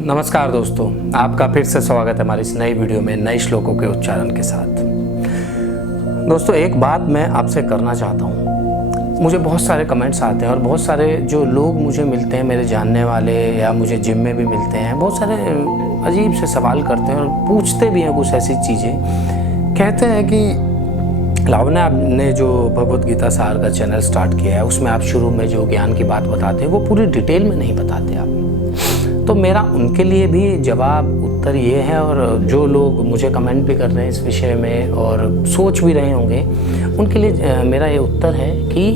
नमस्कार दोस्तों, आपका फिर से स्वागत है हमारी इस नई वीडियो में नए श्लोकों के उच्चारण के साथ। दोस्तों, एक बात मैं आपसे करना चाहता हूँ। मुझे बहुत सारे कमेंट्स आते हैं और बहुत सारे जो लोग मुझे मिलते हैं, मेरे जानने वाले या मुझे जिम में भी मिलते हैं, बहुत सारे अजीब से सवाल करते हैं और पूछते भी हैं कुछ ऐसी चीज़ें। कहते हैं कि लावण्या, आपने जो भगवत गीता सार का चैनल स्टार्ट किया है उसमें आप शुरू में जो ज्ञान की बात बताते हैं वो पूरी डिटेल में नहीं बताते आप। तो मेरा उनके लिए भी जवाब उत्तर ये है, और जो लोग मुझे कमेंट भी कर रहे हैं इस विषय में और सोच भी रहे होंगे, उनके लिए मेरा ये उत्तर है कि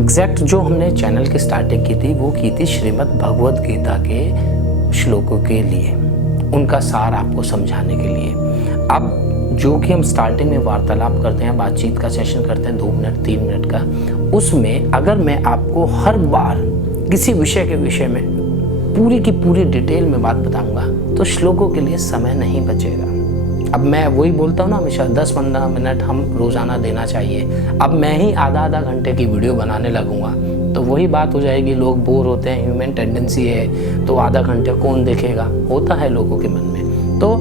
एग्जैक्ट जो हमने चैनल की स्टार्टिंग की थी वो की थी श्रीमद् भगवत गीता के श्लोकों के लिए, उनका सार आपको समझाने के लिए। अब जो कि हम स्टार्टिंग में वार्तालाप करते हैं, बातचीत का सेशन करते हैं 2 मिनट 3 मिनट का, उसमें अगर मैं आपको हर बार किसी विषय के विषय में पूरी की पूरी डिटेल में बात बताऊंगा तो श्लोकों के लिए समय नहीं बचेगा। अब मैं वही बोलता हूँ ना हमेशा, 10-15 मिनट हम रोज़ाना देना चाहिए। अब मैं ही आधा घंटे की वीडियो बनाने लगूंगा तो वही बात हो जाएगी, लोग बोर होते हैं, ह्यूमन टेंडेंसी है, तो आधा घंटे कौन देखेगा, होता है लोगों के मन में। तो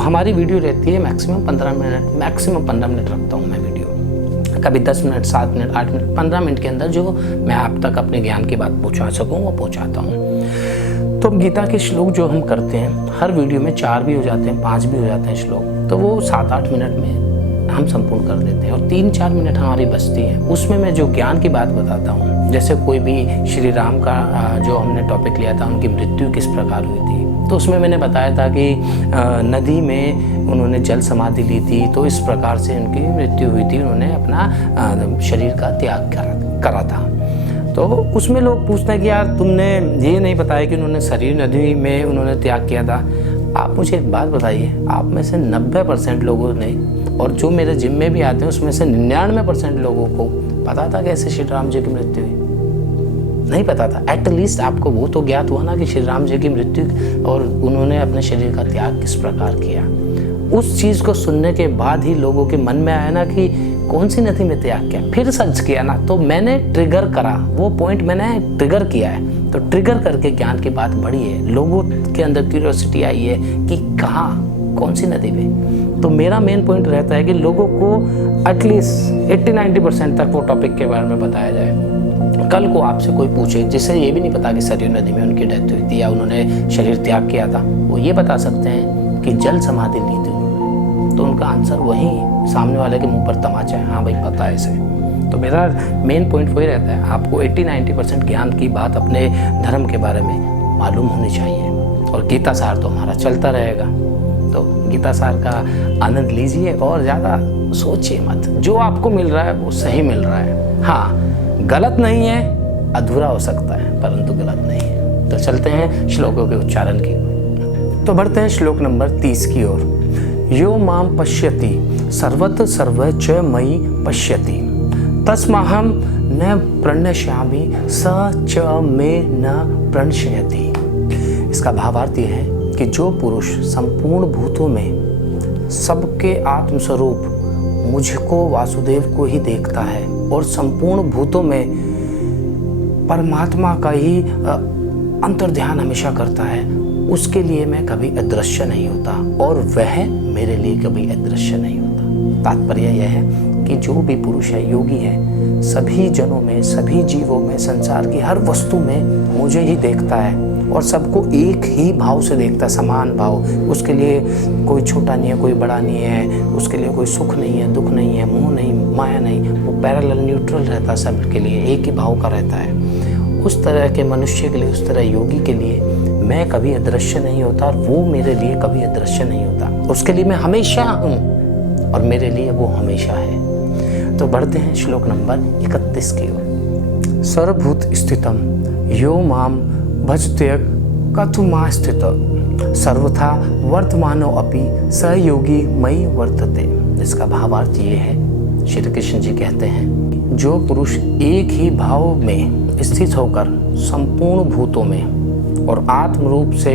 हमारी वीडियो रहती है मैक्सिमम 15 मिनट, मैक्सिमम 15 मिनट रखता हूँ मैं वीडियो, कभी 10 मिनट, 7 मिनट, 8 मिनट, 15 मिनट के अंदर जो मैं आप तक अपने ज्ञान की बात पहुँचा सकूँ वो पहुँचाता हूँ। तो गीता के श्लोक जो हम करते हैं हर वीडियो में 4 भी हो जाते हैं, 5 भी हो जाते हैं श्लोक, तो वो 7-8 मिनट में हम संपूर्ण कर देते हैं और 3-4 मिनट हमारी बचती है। उसमें मैं जो ज्ञान की बात बताता हूँ, जैसे कोई भी श्री राम का जो हमने टॉपिक लिया था, उनकी मृत्यु किस प्रकार हुई थी, तो उसमें मैंने बताया था कि नदी में उन्होंने जल समाधि ली थी, तो इस प्रकार से उनकी मृत्यु हुई थी, उन्होंने अपना शरीर का त्याग करा था। तो उसमें लोग पूछते हैं कि यार तुमने ये नहीं बताया कि उन्होंने शरीर नदी में उन्होंने त्याग किया था। आप मुझे एक बात बताइए, आप में से 90% लोगों ने, और जो मेरे जिम में भी आते हैं उसमें से 99% लोगों को पता था कैसे श्री राम जी की मृत्यु हुई? नहीं पता था। एटलीस्ट आपको वो तो ज्ञात हुआ ना कि श्री राम जी की मृत्यु और उन्होंने अपने शरीर का त्याग किस प्रकार किया। उस चीज़ को सुनने के बाद ही लोगों के मन में आया ना कि कौन सी नदी में त्याग किया, फिर सर्च किया ना, तो मैंने ट्रिगर करा, वो पॉइंट मैंने ट्रिगर किया है। तो ट्रिगर करके ज्ञान की बात बढ़ी है, लोगों के अंदर क्यूरियोसिटी आई है कि कहाँ, कौन सी नदी में। तो मेरा मेन पॉइंट रहता है कि लोगों को एटलीस्ट 80-90% तक वो टॉपिक के बारे में बताया जाए। कल को आपसे कोई पूछे जिसे ये भी नहीं पता कि सरयू नदी में उनकी डेथ हुई थी या उन्होंने शरीर त्याग किया था, वो ये बता सकते हैं कि जल समाधि ली थी, तो उनका आंसर वही सामने वाले के मुंह पर तमाचा है, हाँ भाई पता है इसे। तो मेरा मेन पॉइंट वही रहता है, आपको 80-90% ज्ञान की बात अपने धर्म के बारे में मालूम होनी चाहिए, और गीता सार तो हमारा चलता रहेगा। तो गीता सार का आनंद लीजिए और ज़्यादा सोचिए मत, जो आपको मिल रहा है वो सही मिल रहा है। हाँ, गलत नहीं है, अधूरा हो सकता है परंतु गलत नहीं है। तो चलते हैं श्लोकों के उच्चारण की। तो बढ़ते हैं श्लोक नंबर 30 की ओर। यो माम पश्यति सर्वत्र सर्व च मयि पश्यति तस्माहं न प्रणश्यामि स च मे न प्रणश्यति। इसका भावार्थ यह है कि जो पुरुष संपूर्ण भूतों में सबके आत्मस्वरूप मुझको वासुदेव को ही देखता है और संपूर्ण भूतों में परमात्मा का ही अंतर्ध्यान हमेशा करता है, उसके लिए मैं कभी अदृश्य नहीं होता और वह मेरे लिए कभी अदृश्य नहीं होता। तात्पर्य यह है कि जो भी पुरुष है, योगी है, सभी जनों में, सभी जीवों में, संसार की हर वस्तु में मुझे ही देखता है और सबको एक ही भाव से देखता है, समान भाव। उसके लिए कोई छोटा नहीं है, कोई बड़ा नहीं है, उसके लिए कोई सुख नहीं है, दुख नहीं है, मोह नहीं, माया नहीं, वो पैरेलल न्यूट्रल रहता है, सबके लिए एक ही भाव का रहता है। उस तरह के मनुष्य के लिए, उस तरह योगी के लिए मैं कभी अदृश्य नहीं होता और वो मेरे लिए कभी अदृश्य नहीं होता। उसके लिए मैं हमेशा हूँ और मेरे लिए वो हमेशा है। तो बढ़ते हैं श्लोक नंबर 31 की ओर। सर्वभूत स्थितम यो माम भजते कथुमा स्थित सर्वथा वर्तमानो अपि स योगी मयि वर्तते। इसका भावार्थ ये है, श्री कृष्ण जी कहते हैं, जो पुरुष एक ही भाव में स्थित होकर संपूर्ण भूतों में और आत्म रूप से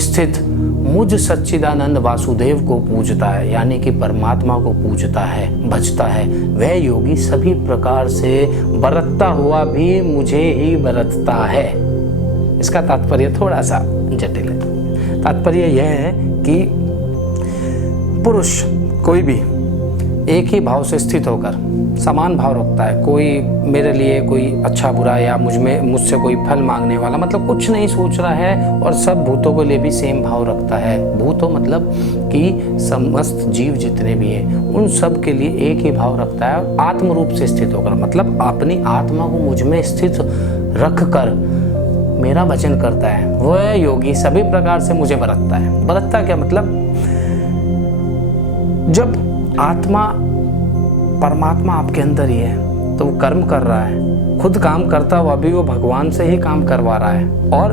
स्थित मुझ सच्चिदानंद वासुदेव को पूजता है, यानी कि परमात्मा को पूजता है, भजता है, वह योगी सभी प्रकार से बरतता हुआ भी मुझे ही बरतता है। इसका तात्पर्य थोड़ा सा जटिल है। तात्पर्य यह है कि पुरुष कोई भी एक ही भाव से स्थित होकर समान भाव रखता है। कोई मेरे लिए कोई अच्छा बुरा या मुझसे कोई फल मांगने वाला, मतलब कुछ नहीं सोच रहा है, और सब भूतों के लिए भी सेम भाव रखता है। भूतों मतलब कि समस्त जीव जितने भी हैं उन सब के लिए एक ही भाव रखता है, आत्म रूप से स्थित होकर, मतलब अपनी आत्मा को मुझ में स्थित रख कर मेरा भजन करता है। वह योगी सभी प्रकार से मुझे बरतता है। बरतता क्या मतलब, जब आत्मा परमात्मा आपके अंदर ही है तो वो कर्म कर रहा है, खुद काम करता हुआ भी वो भगवान से ही काम करवा रहा है, और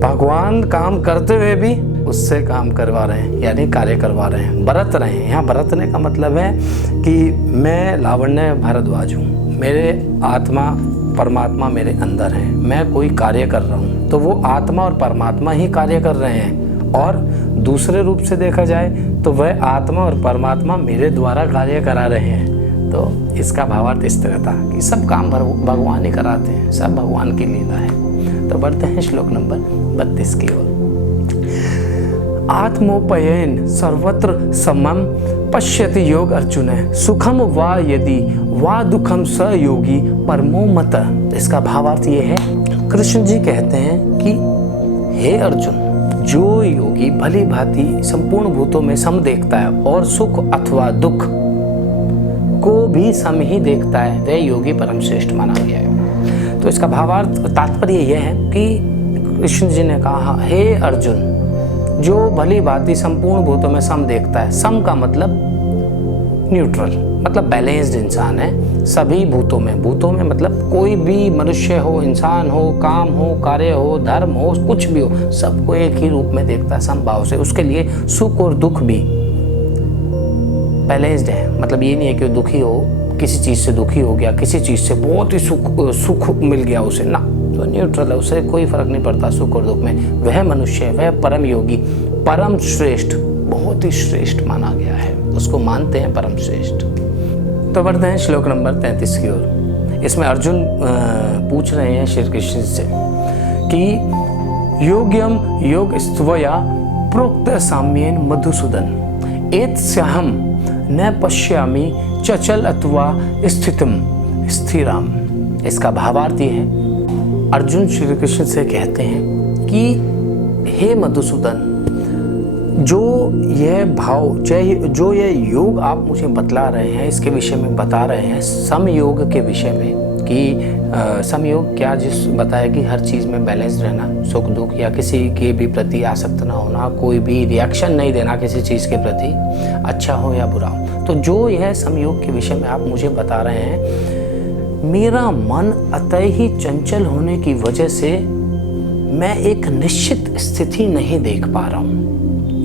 भगवान काम करते हुए भी उससे काम करवा रहे हैं, यानी कार्य करवा रहे हैं, बरत रहे हैं। यहाँ बरतने का मतलब है कि मैं लावण्य भारद्वाज हूँ, मेरे आत्मा परमात्मा मेरे अंदर है, मैं कोई कार्य कर रहा हूँ, तो वो आत्मा और परमात्मा ही कार्य कर रहे हैं। और दूसरे रूप से देखा जाए तो वह आत्मा और परमात्मा मेरे द्वारा कार्य करा रहे हैं। तो इसका भावार्थ इस तरह था कि सब काम भगवान ही कराते हैं, सब भगवान की लीला है। तो बढ़ते हैं श्लोक नंबर 32 की ओर। आत्मोपयन सर्वत्र समम पश्यति योग अर्जुन, सुखम वा यदि वा दुखम स योगी परमो मत। इसका भावार्थ ये है, कृष्ण जी कहते हैं कि हे अर्जुन, जो योगी भली भांति संपूर्ण भूतों में सम देखता है और सुख अथवा दुख को भी सम ही देखता है, वह योगी परम श्रेष्ठ माना गया है। तो इसका भावार्थ तात्पर्य यह है कि कृष्ण जी ने कहा, हे अर्जुन, जो भली भांति संपूर्ण भूतों में सम देखता है, सम का मतलब न्यूट्रल, मतलब बैलेंस्ड इंसान है सभी भूतों में मतलब कोई भी मनुष्य हो, इंसान हो, काम हो, कार्य हो, धर्म हो, कुछ भी हो, सबको एक ही रूप में देखता है समभाव से। उसके लिए सुख और दुख भी बैलेंस्ड है, मतलब ये नहीं है कि वो दुखी हो, किसी चीज़ से दुखी हो गया, किसी चीज़ से बहुत ही सुख मिल गया उसे, ना, तो न्यूट्रल है, उसे कोई फर्क नहीं पड़ता सुख और दुख में। वह मनुष्य, वह परम योगी, परम श्रेष्ठ, बहुत ही श्रेष्ठ माना गया है, उसको मानते हैं परम श्रेष्ठ। तो बढ़ते हैं श्लोक नंबर 33 की ओर। इसमें अर्जुन पूछ रहे हैं श्री कृष्ण से कि योग्यम योग स्त्वया प्रोक्त साम्येन मधुसूदन एतस्याहम न पश्यामि चचल अथवा स्थितम स्थिराम। इसका भावार्थ ये है, अर्जुन श्री कृष्ण से कहते हैं कि हे मधुसूदन, जो यह भाव, जो यह योग आप मुझे बतला रहे हैं, इसके विषय में बता रहे हैं, समयोग के विषय में, कि समयोग क्या, जिस बताया कि हर चीज़ में बैलेंस रहना, सुख दुख या किसी के भी प्रति आसक्त ना होना, कोई भी रिएक्शन नहीं देना किसी चीज़ के प्रति, अच्छा हो या बुरा हो। तो जो यह समयोग के विषय में आप मुझे बता रहे हैं, मेरा मन अतः ही चंचल होने की वजह से मैं एक निश्चित स्थिति नहीं देख पा रहा हूँ।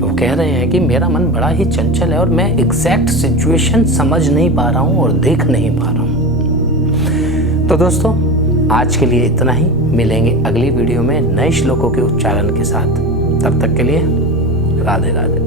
वो कह रहे हैं कि मेरा मन बड़ा ही चंचल है और मैं एग्जैक्ट सिचुएशन समझ नहीं पा रहा हूँ और देख नहीं पा रहा हूँ। तो दोस्तों, आज के लिए इतना ही। मिलेंगे अगली वीडियो में नए श्लोकों के उच्चारण के साथ। तब तक के लिए राधे राधे।